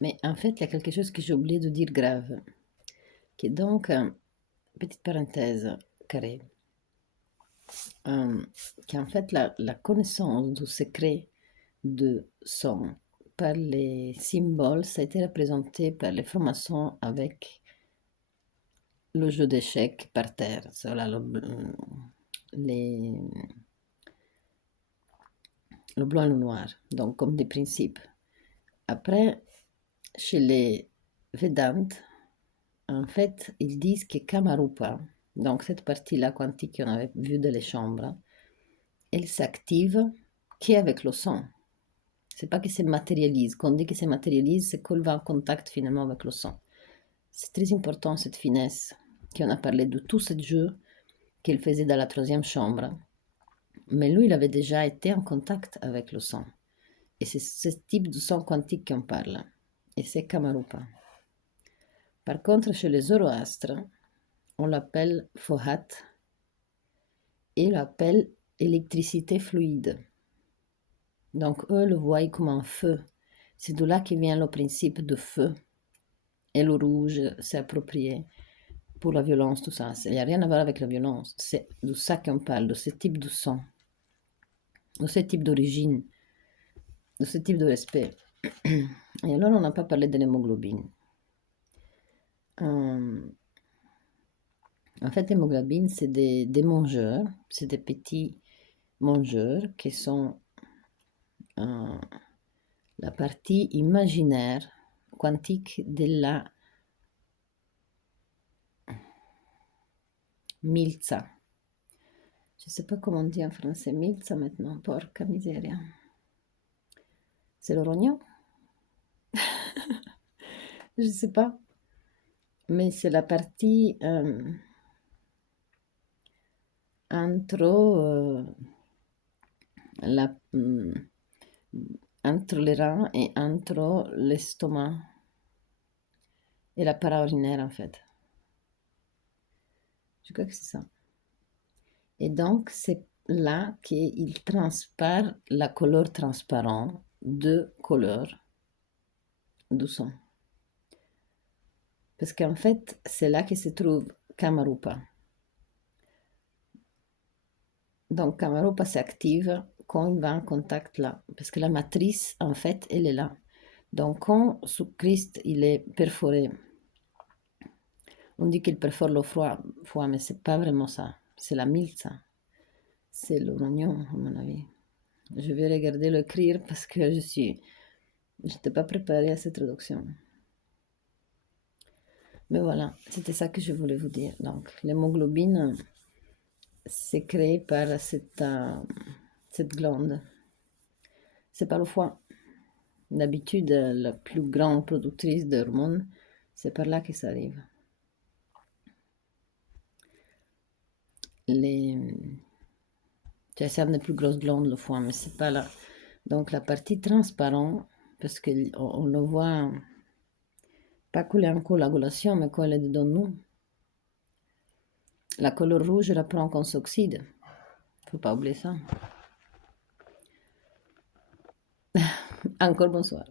Mais en fait, il y a quelque chose que j'ai oublié de dire grave, qui est donc, petite parenthèse carrée, euh, qu'en fait, la connaissance du secret de son par les symboles, ça a été représenté par les francs-maçons avec le jeu d'échecs par terre, voilà, les, le blanc et le noir, donc comme des principes. Après, chez les Vedantes, en fait, ils disent que Kamarupa, donc cette partie-là quantique qu'on avait vue dans les chambres, elle s'active qu'avec le son. C'est pas que se matérialise. Quand on dit que se matérialise, c'est qu'elle va en contact finalement avec le son. C'est très important cette finesse qu'on a parlé de tout ce jeu qu'il faisait dans la troisième chambre. Mais lui, il avait déjà été en contact avec le son. Et c'est ce type de son quantique qu'on parle. Et c'est Kamarupa. Par contre, chez les Zoroastres, on l'appelle Fohat et il l'appelle électricité fluide. Donc eux le voient comme un feu. C'est de là que vient le principe de feu. Et le rouge, c'est approprié pour la violence, tout ça. Il n'y a rien à voir avec la violence. C'est de ça qu'on parle, de ce type de son, de ce type d'origine, de ce type de respect. Et alors, on n'a pas parlé de l'hémoglobine. En fait, l'hémoglobine, c'est des mangeurs, c'est des petits mangeurs qui sont la partie imaginaire quantique de la milza. Je ne sais pas comment on dit en français milza maintenant, porca miseria. C'est le rognon? Je ne sais pas. Mais c'est la partie entre, la, entre les reins et entre l'estomac et la paraurinaire en fait. Je crois que c'est ça. Et donc c'est là qu'il transpare la couleur transparente de couleur du son. Parce qu'en fait, c'est là que se trouve Kamarupa. Donc Kamarupa s'active quand il va en contact là. Parce que la matrice, en fait, elle est là. Donc quand sous Christ, il est perforé, on dit qu'il perfore le foie, mais c'est pas vraiment ça. C'est la milza. C'est le rognon, à mon avis. Je vais regarder l'écrire parce que je n'étais pas préparée à cette traduction. Mais voilà, c'était ça que je voulais vous dire. Donc, l'hémoglobine, c'est créé par cette glande. C'est pas le foie. D'habitude, la plus grande productrice d'hormones, c'est par là que ça arrive. C'est une des plus grosses glandes, le foie, mais c'est pas là. Donc, la partie transparente, parce qu'on le voit pas couler en coagulation, mais quand elle est dedans nous. La couleur rouge reprend qu'on s'oxyde. Faut pas oublier ça. Encore bonsoir.